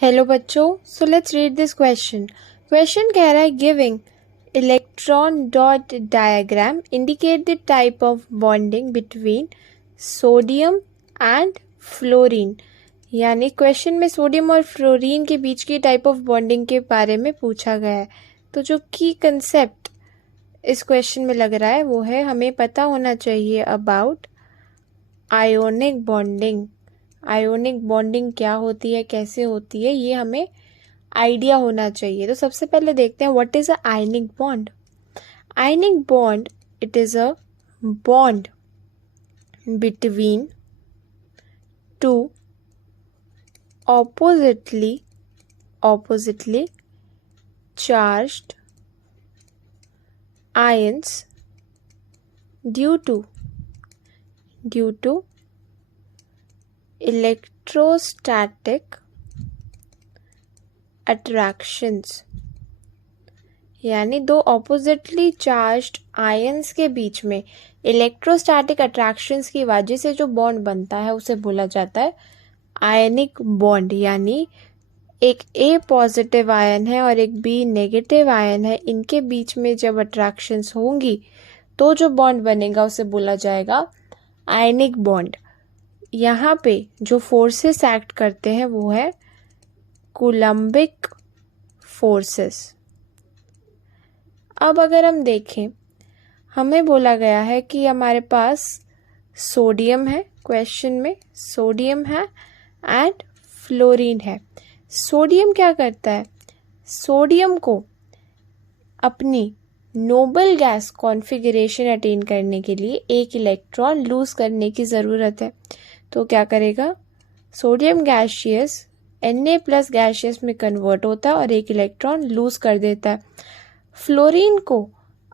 Hello बच्चों, so let's read this question. Question कह रहा है giving electron dot diagram indicate the type of bonding between sodium and fluorine. यानी question में sodium और fluorine के बीच की टाइप ऑफ बॉन्डिंग के बारे में पूछा गया है। तो जो की कंसेप्ट इस क्वेश्चन में लग रहा है वो है हमें पता होना चाहिए about ionic bonding. Ionic bonding क्या होती है, कैसे होती है, ये हमें आइडिया होना चाहिए। तो सबसे पहले देखते हैं what is a ionic bond. Ionic bond it is a bond between two oppositely charged ions due to electrostatic attractions. यानी दो ऑपोजिटली चार्ज्ड आयंस के बीच में इलेक्ट्रोस्टैटिक अट्रैक्शंस की वजह से जो बॉन्ड बनता है उसे बोला जाता है आयनिक बॉन्ड। यानी एक ए पॉजिटिव आयन है और एक बी नेगेटिव आयन है, इनके बीच में जब अट्रैक्शंस होंगी तो जो बॉन्ड बनेगा उसे बोला जाएगा आयनिक बॉन्ड। यहाँ पे जो फोर्सेस एक्ट करते हैं वो है कूलम्बिक फोर्सेस। अब अगर हम देखें, हमें बोला गया है कि हमारे पास सोडियम है, क्वेश्चन में सोडियम है एंड फ्लोरीन है। सोडियम क्या करता है, सोडियम को अपनी नोबल गैस कॉन्फ़िगरेशन अटेन करने के लिए एक इलेक्ट्रॉन लूज करने की ज़रूरत है। तो क्या करेगा, सोडियम गैशियस Na+ गैशियस में कन्वर्ट होता है और एक इलेक्ट्रॉन लूज कर देता है। फ्लोरीन को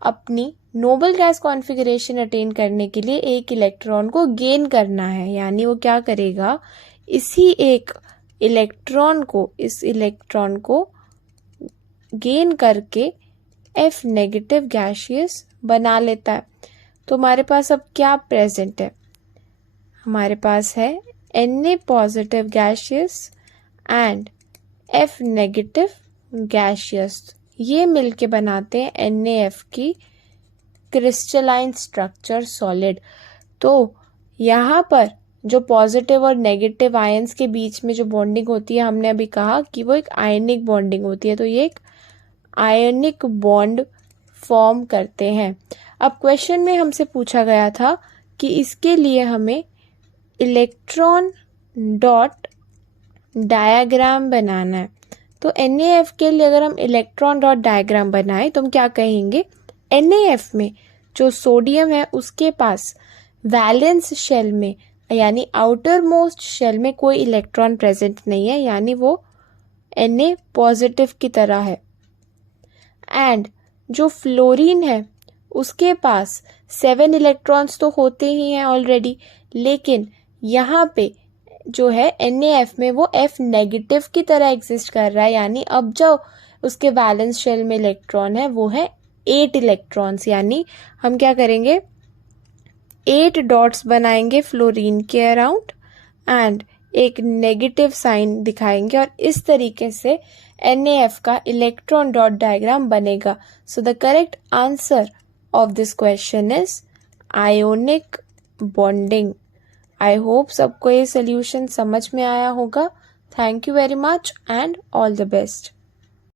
अपनी नोबल गैस कॉन्फ़िगरेशन अटेन करने के लिए एक इलेक्ट्रॉन को गेन करना है। यानी वो क्या करेगा, इसी एक इलेक्ट्रॉन को गेन करके F- गैशियस बना लेता है। तो हमारे पास अब क्या प्रेजेंट है, हमारे पास है Na+ gaseous and F- gaseous. ये मिलके बनाते हैं NaF की क्रिस्टलाइन स्ट्रक्चर सॉलिड। तो यहाँ पर जो पॉजिटिव और नेगेटिव आयंस के बीच में जो बॉन्डिंग होती है, हमने अभी कहा कि वो एक आयनिक बॉन्डिंग होती है। तो ये एक आयनिक बॉन्ड फॉर्म करते हैं। अब क्वेश्चन में हमसे पूछा गया था कि इसके लिए हमें इलेक्ट्रॉन डॉट डायग्राम बनाना है। तो NaF के लिए अगर हम इलेक्ट्रॉन डॉट डायग्राम बनाएं तो हम क्या कहेंगे, NaF में जो सोडियम है उसके पास वैलेंस शेल में यानी आउटर मोस्ट शेल में कोई इलेक्ट्रॉन प्रेजेंट नहीं है, यानी वो Na+ की तरह है। एंड जो फ्लोरीन है उसके पास 7 इलेक्ट्रॉन्स तो होते ही हैं ऑलरेडी, लेकिन यहाँ पे जो है NaF में वो F- की तरह एग्जिस्ट कर रहा है। यानी अब जो उसके वैलेंस शेल में इलेक्ट्रॉन है वो है 8 इलेक्ट्रॉन्स। यानी हम क्या करेंगे, 8 डॉट्स बनाएंगे फ्लोरीन के अराउंड एंड एक नेगेटिव साइन दिखाएंगे और इस तरीके से NaF का इलेक्ट्रॉन डॉट डायग्राम बनेगा। So the correct answer of this question is ionic bonding. I hope सबको ये सोल्यूशन समझ में आया होगा। Thank you very much and all the best.